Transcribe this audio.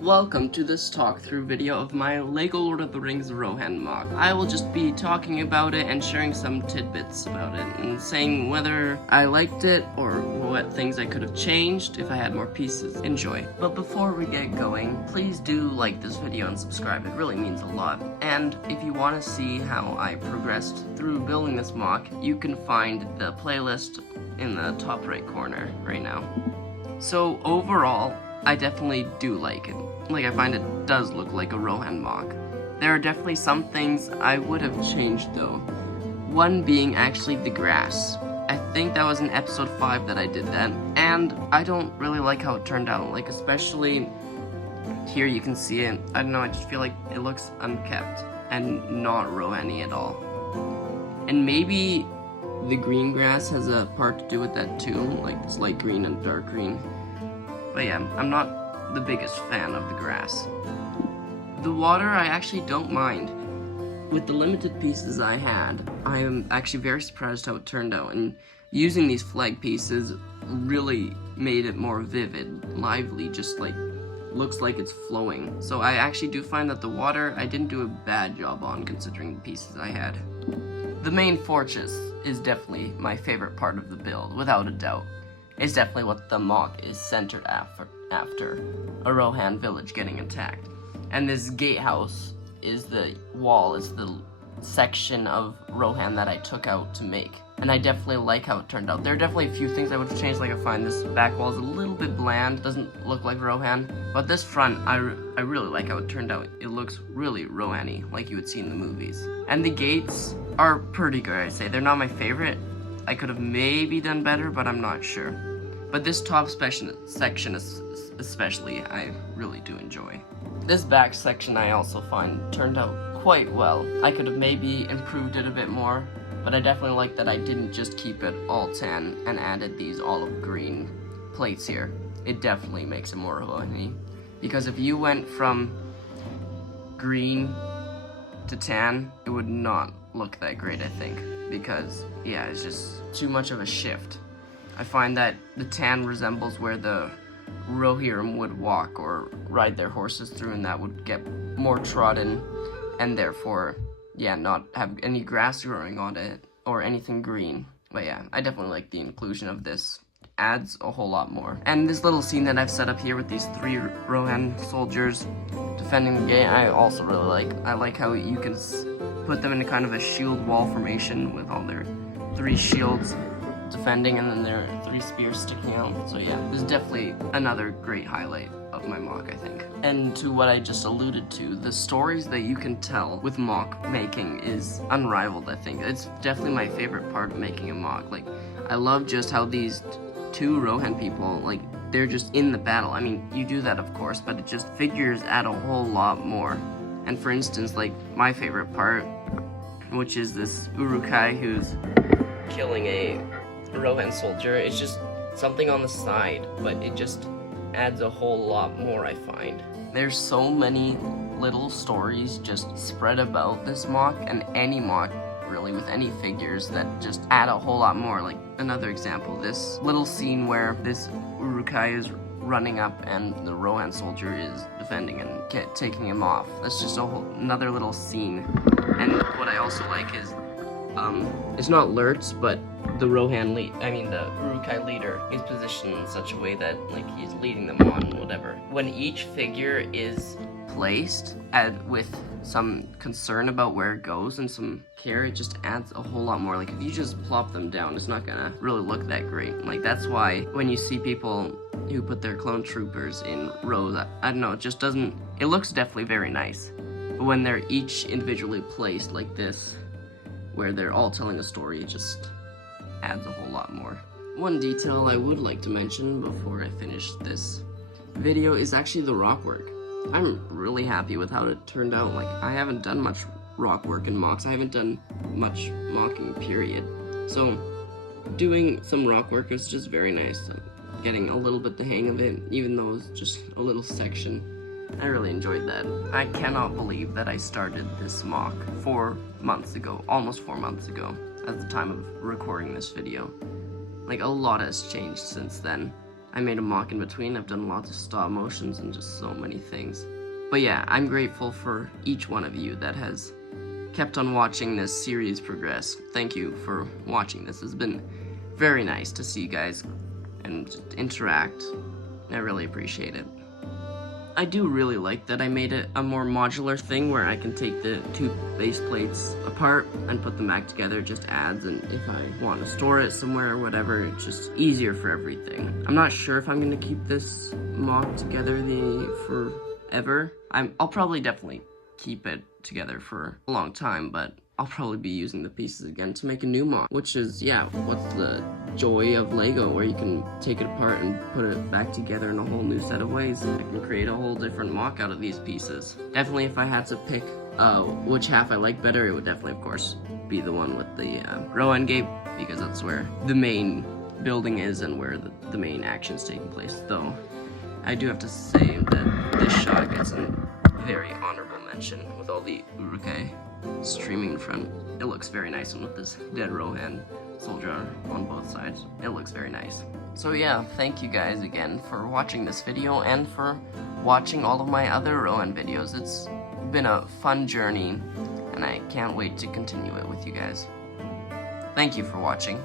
Welcome to this talk-through video of my LEGO Lord of the Rings Rohan MOC. I will just be talking about it and sharing some tidbits about it, and saying whether I liked it or what things I could have changed if I had more pieces. Enjoy. But before we get going, please do like this video and subscribe, it really means a lot. And if you want to see how I progressed through building this MOC, you can find the playlist in the top right corner right now. So overall, I definitely do like it. I find it does look like a Rohan MOC. There are definitely some things I would have changed though. One being actually the grass. I think that was in episode 5 that I did that. And I don't really like how it turned out. Especially here you can see it. I don't know, I just feel like it looks unkept and not Rohan-y at all. And maybe the green grass has a part to do with that too. Like this light green and dark green. But yeah, I'm not the biggest fan of the grass. The water I actually don't mind. With the limited pieces I had, I am actually very surprised how it turned out, and using these flag pieces really made it more vivid, lively, just looks like it's flowing. So I actually do find that the water I didn't do a bad job on considering the pieces I had. The main fortress is definitely my favorite part of the build, without a doubt. It's definitely what the MOC is centered after a Rohan village getting attacked. And this gatehouse is the section of Rohan that I took out to make. And I definitely like how it turned out. There are definitely a few things I would have changed, I find this back wall is a little bit bland, doesn't look like Rohan. But this front, I really like how it turned out. It looks really Rohan-y, like you would see in the movies. And the gates are pretty good, I'd say. They're not my favorite. I could have maybe done better, but I'm not sure. But this top section especially, I really do enjoy. This back section I also find turned out quite well. I could have maybe improved it a bit more, but I definitely like that I didn't just keep it all tan and added these olive green plates here. It definitely makes it more Rohan-y. Because if you went from green to tan, it would not look that great, I think. Because, yeah, it's just too much of a shift. I find that the tan resembles where the Rohirrim would walk or ride their horses through, and that would get more trodden, and therefore, yeah, not have any grass growing on it or anything green. But yeah, I definitely like the inclusion of this. Adds a whole lot more. And this little scene that I've set up here with these 3 Rohan soldiers defending the gate, I also really like. I like how you can put them in a kind of a shield wall formation with all their 3 shields defending, and then there are 3 spears sticking out. So yeah, this is definitely another great highlight of my MOC, I think. And to what I just alluded to, the stories that you can tell with MOC making is unrivaled, I think. It's definitely my favorite part of making a MOC. I love just how these 2 Rohan people, they're just in the battle. I mean, you do that of course, but it just figures add a whole lot more. And for instance, my favorite part, which is this Uruk-hai who's killing a Rohan soldier, it's just something on the side, but it just adds a whole lot more, I find. There's so many little stories just spread about this MOC, and any MOC really with any figures that just add a whole lot more. Another example, this little scene where this Uruk-hai is running up and the Rohan soldier is defending and taking him off. That's just another little scene. And what I also like is it's not Lurtz, but the the Uruk-hai leader is positioned in such a way that he's leading them on, whatever. When each figure is placed with some concern about where it goes and some care, it just adds a whole lot more. If you just plop them down, it's not gonna really look that great. That's why when you see people who put their clone troopers in rows, I don't know, it just doesn't, it looks definitely very nice. But when they're each individually placed like this, where they're all telling a story, it just adds a whole lot more. One detail I would like to mention before I finish this video is actually the rock work. I'm really happy with how it turned out. I haven't done much rock work in MOCs. I haven't done much mocking, period. So doing some rock work was just very nice. Getting a little bit the hang of it, even though it was just a little section. I really enjoyed that. I cannot believe that I started this MOC 4 months ago, almost 4 months ago, at the time of recording this video. A lot has changed since then. I made a mock in between. I've done lots of stop motions and just so many things. But yeah, I'm grateful for each one of you that has kept on watching this series progress. Thank you for watching this. It's been very nice to see you guys and just interact. I really appreciate it. I do really like that I made it a more modular thing where I can take the two base plates apart and put them back together. It just adds, and if I want to store it somewhere or whatever, it's just easier for everything. I'm not sure if I'm going to keep this mock together forever. I'll probably definitely keep it together for a long time, but I'll probably be using the pieces again to make a new mock, which is, yeah, what's the joy of Lego, where you can take it apart and put it back together in a whole new set of ways. I can create a whole different mock out of these pieces. Definitely, if I had to pick which half I like better, it would definitely, of course, be the one with the Rohan gate, because that's where the main building is and where the main action's taking place. Though, I do have to say that this shot gets a very honorable mention with all the urukai streaming in front. It looks very nice, and with this dead Rohan soldier on both sides, it looks very nice. So yeah, thank you guys again for watching this video and for watching all of my other Rohan videos. It's been a fun journey, and I can't wait to continue it with you guys. Thank you for watching.